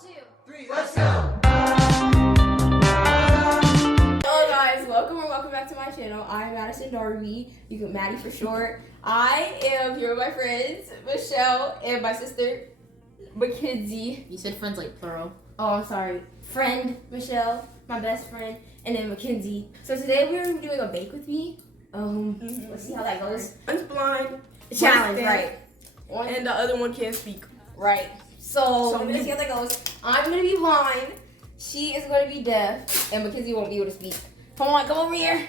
2, 3, let's go! Hello guys, welcome back to my channel. I'm Madison Darby, you can Maddie for short. I am here with my friends, Michelle, and my sister, Mackenzie. You said friends like plural. Oh, I'm sorry. Friend, Michelle, my best friend, and then Mackenzie. So today we're going to be doing a bake with me. Let's see how that goes. One's blind. Challenge, one's right. And the other one can't speak. Right. So we're gonna see how that goes. I'm gonna be blind. She is gonna be deaf, and Mackenzie won't be able to speak. Come on, come over here.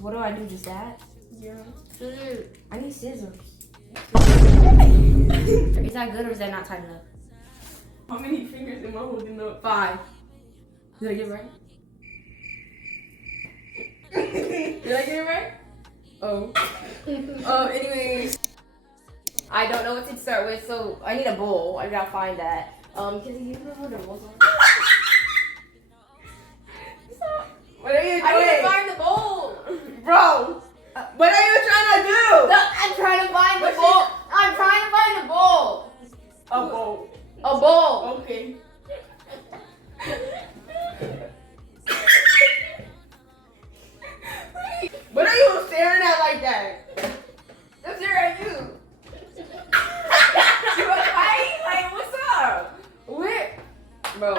What do I do? Just that? Yeah. I need scissors. Is that good or is that not tight enough? How many fingers am I holding up? 5. Did I get it right? Did I get it right? Oh. Anyways. I don't know what to start with, so I need a bowl. I gotta find that. Mackenzie, you know what the bowls are? What are you doing? I need to find the bowl. Bro, what are you trying to do? No, I'm trying to find the bowl. I'm trying to find the bowl. A bowl. A bowl. Okay. What are you staring at like that? I'm staring at you. Like, what's up? Where? Bro.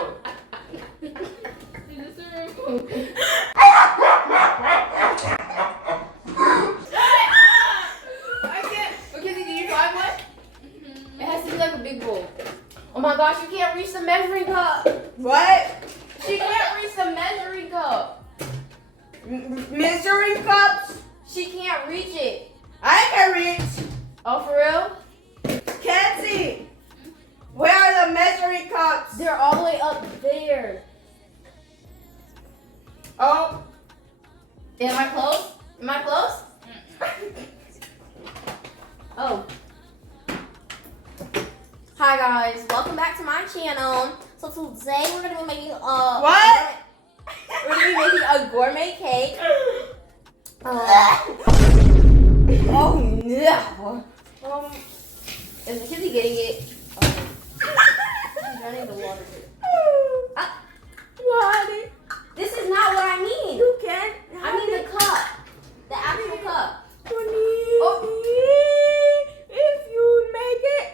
I can't. Mackenzie, did you find one? It has to be like a big bowl. Oh my gosh, you can't reach the measuring cup. What? She can't reach the measuring cup. Measuring cups? She can't reach it. I can reach. Oh, for real? Kenzie, where are the measuring cups? They're all the way up there. Oh. Am I close? Am I close? Oh. Hi guys, welcome back to my channel. So today we're gonna be making What? We're gonna be making a gourmet cake. Oh no. Is Mackenzie getting it? She's running the water. What? This is not what I mean. You can't. I mean the cup. The actual cup. Oh. If you make it.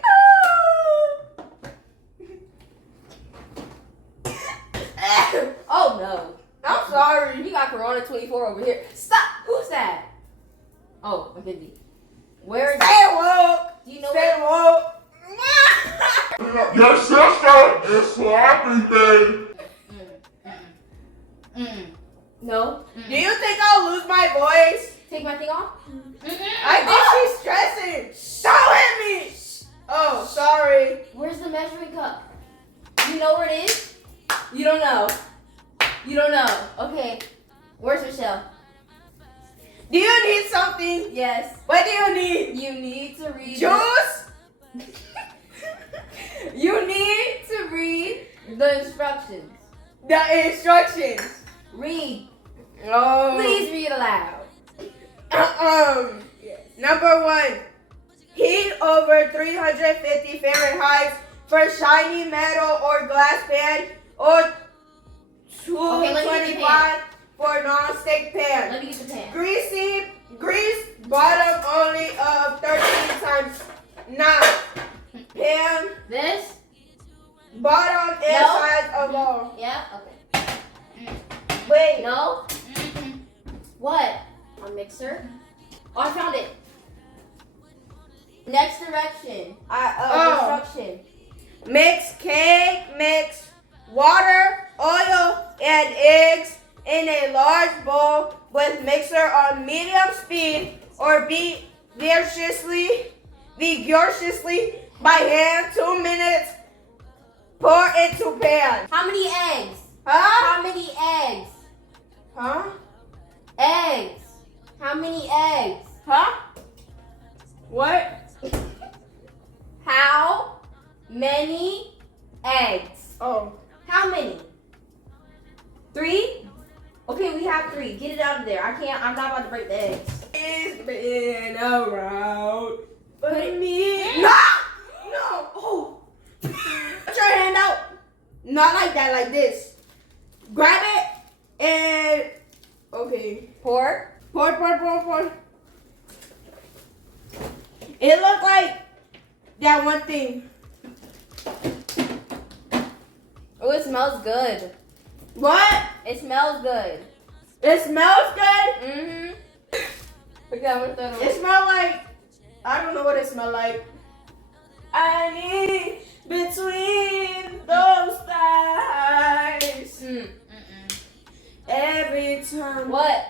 Oh no. I'm sorry. You got Corona 24 over here. Stop. Who's that? Oh, Mackenzie. Where is Stay woke. Do you know Stay where? woke. Your sister is sloppy, babe. No. Do you think I'll lose my voice? Take my thing off. I think she's stressing. Don't hit me. Oh, sorry. Where's the measuring cup? You know where it is? You don't know. You don't know. Okay. Where's Michelle? Do you need something? Yes. What do you need? You need to read. Juice? You need to read the instructions. The instructions. Read. Oh. Please read aloud. Number 1. Heat over 350 Fahrenheit for shiny metal or glass pan, or Okay, let me get the 225 for non-stick pan. Let me get the pen. Grease bottom only of 13 times 9. Pan This? bottom and No. sides of all. Yeah? Okay. Wait. No? What? A mixer? Oh, I found it. Next direction. Instruction. Mix cake, mix water, oil, and eggs in a large bowl with mixer on medium speed, or beat vigorously by hand 2 minutes. Pour into pan. How many eggs? Huh? How many eggs? Huh? Eggs. How many eggs? Huh? What? How many eggs? Oh. How many? 3? Okay, we have 3. Get it out of there. I'm not about to break the eggs. It's been around. Put it- No! No! Oh! Put your hand out Not like that, like this. Grab it and okay. Pour. Pour, pour, pour, pour. It looked like that one thing. Oh, it smells good. What? It smells good. It smells good. Mm-hmm. Okay, I'm gonna throw it It away. smells like, I don't know what it smells like. I need between those thighs every time. What?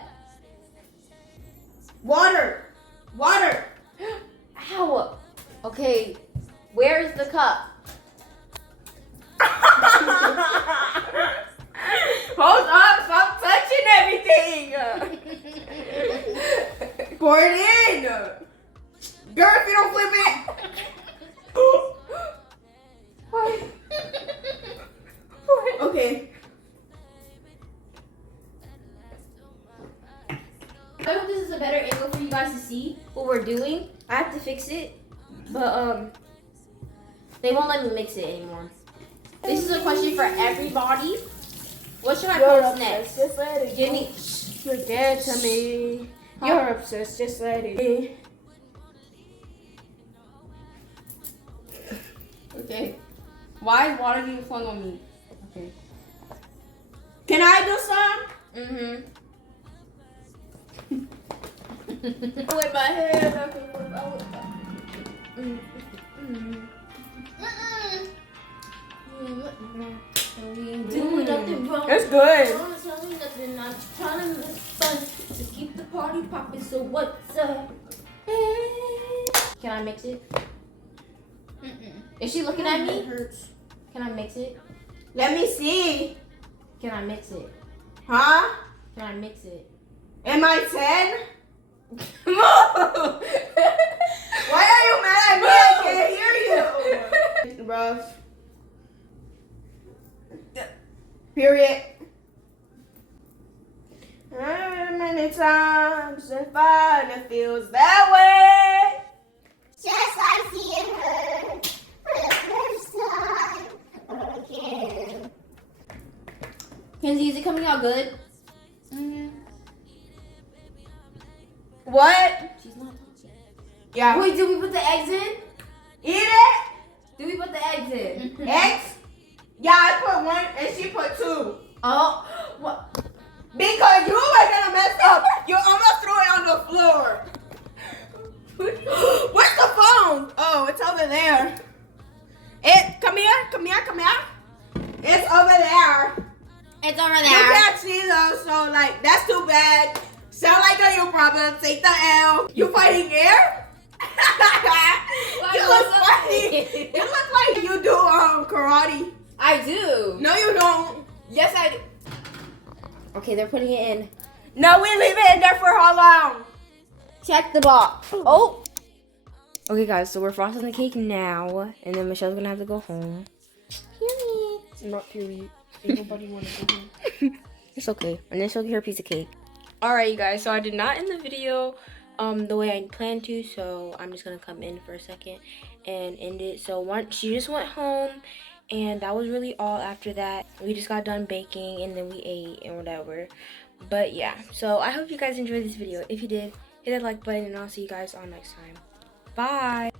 Water. Water. Ow. Okay, where's the cup? Hold on, stop touching everything. Pour it in. Girl, if you don't flip it. Okay. I hope this is a better angle for you guys to see what we're doing. I have to fix it, but they won't let me mix it anymore. This is a question for everybody. What should I post next? Just let it Give me. You're dead to me. You're obsessed. Just let it be. Okay. Why is water being flung on me? Okay. Can I do some? Mm-hmm. With my head. Doing nothing wrong. It's good. Don't tell me nothing. I'm trying to make fun to keep the party popping. So what's up? Can I mix it? Is she looking at me? Can I mix it? Let me see. Can I mix it? Huh? Can I mix it? Am I 10? Why are you mad at me? I can't hear you. Bruh. Period. Many times I find it feels that way. Just like seeing her for the first time again. Kenzie, is it coming out good? What? She's not touching. Yeah. Wait, did we put the eggs in? Eat it? Did we put the eggs in? Eggs? Yeah, I put one and she put 2. Oh, what? Because you were gonna mess up. You almost threw it on the floor. Where's the phone? Oh, it's over there. Come here. It's over there. It's over You can't see though, so like that's too bad. Sound like a you problem. Take the L. You fighting air? You look funny. You look like you do karate. I do. No, you don't. Yes, I do. Okay, they're putting it in. No, we leave it in there for how long? Check the box. Oh. Okay, guys, so we're frosting the cake now, and then Michelle's gonna have to go home. Period. Not period. Nobody want to go home. It's okay. And then she'll get her piece of cake. Alright, you guys, so I did not end the video the way I planned to, so I'm just gonna come in for a second and end it. So she just went home, and that was really all. After that, we just got done baking, and then we ate and whatever. But yeah, so I hope you guys enjoyed this video. If you did, hit that like button, and I'll see you guys all next time. Bye.